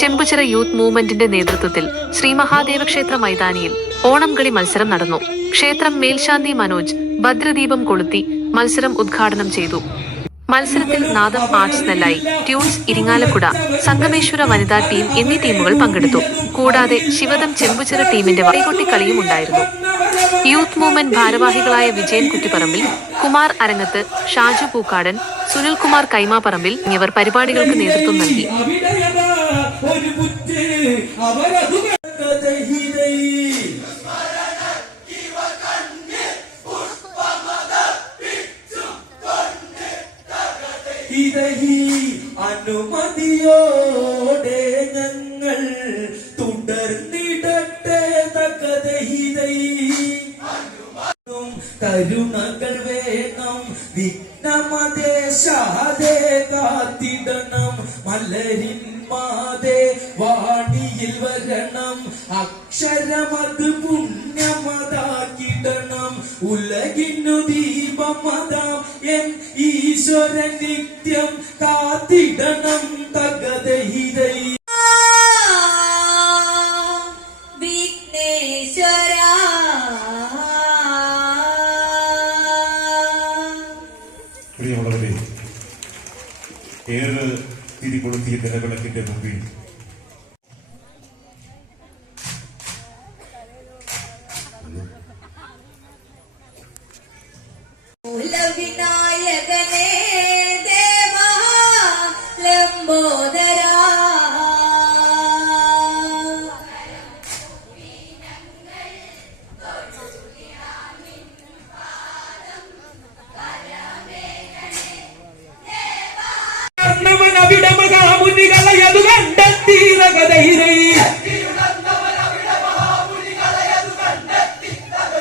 Chembuchira youth മൂവ്മെന്റിന്റെ നേതൃത്വത്തിൽ ശ്രീ മഹാദേവ ക്ഷേത്ര മൈതാനിയിൽ ഓണം കളി മത്സരം നടന്നു. ക്ഷേത്രം മേൽശാന്തി മനോജ് ഭദ്രദീപം കൊളുത്തി മത്സരം ഉദ്ഘാടനം ചെയ്തു. മത്സരത്തിൽ നാദം ആർട്സ് നെല്ലായി ട്യൂൺസ് ഇരിങ്ങാലക്കുട സംഗമേശ്വര വനിതാ ടീം എന്നീ ടീമുകൾ പങ്കെടുത്തു. കൂടാതെ ശിവദം ചെമ്പുചിറ ടീമിന്റെ വൈകൊട്ടിക്കളിയും ഉണ്ടായിരുന്നു. യൂത്ത് മൂവ്മെന്റ് ഭാരവാഹികളായ വിജയൻ കുറ്റിപ്പറമ്പിൽ കുമാർ അരങ്ങത്ത് ഷാജു പൂക്കാടൻ സുനിൽകുമാർ കൈമാപ്പറമ്പിൽ എന്നിവർ പരിപാടികൾക്ക് നേതൃത്വം നൽകി. ഒരു പുറ്റ് അവരതു അനുമതിയോടെ ഞങ്ങൾ തുടർന്നിടട്ടെ തകതഹിതൈ കരുണകൾ വേണം വിഘ്നമദേശാതെ കാത്തിടണം മലരിൻ മാതെ വാണിയിൽ വരണം. അക്ഷരമത് പുണ്യമതാക്കിടണം ഉലകിന്നു ദീപമതാം എൻ ഈശ്വര നിത്യം കാത്തിടണം. തകതഹിതൈ വിഘ്നേശ്വര. പ്രിയമുള്ളവരെ ഏറെ തിരികൊളുത്തിയ നിലവിളക്കിന്റെ മുമ്പിൽ. മൂലവിനായകനേ കർണവനവിടെ മഹാമുനികളയതു കണ്ടെത്തീരകതൈരൈ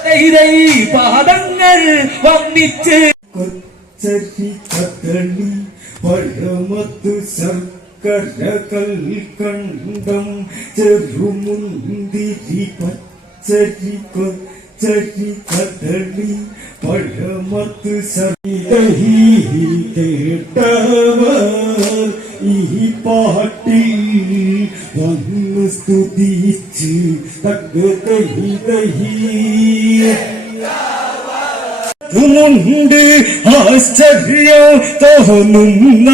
ധൈരൈ പാദങ്ങൾ വന്നിച്ച് കൊച്ചരി കദളി പഴമത്ത് ശർക്കര കൽക്കണ്ടം ചെറുമുന്തിരി പച്ചരി കൊച്ചരി കദളി പഴമത്ത് ശർക്കരി കേട്ടവർ ഈ പാട്ടിൽ വന്ന് സ്തുതിച്ച് ുമുണ്ട് ആശ്ചര്യം തോന്നുന്നതുമുണ്ട്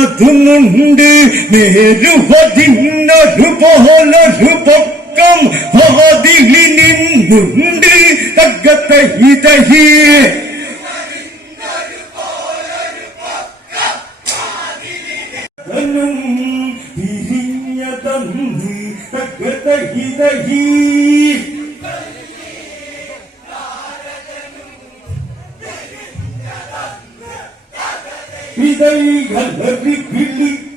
നേരുവതിന്നൊരു പോലൊരു പൊക്കം വാതിലി നിന്നുണ്ട് തകത്തഹി പിരിഞ്ഞതന്ന് തകതഹി വിതൈകളറി പിടിച്ചവനാജ്ഞാപിച്ച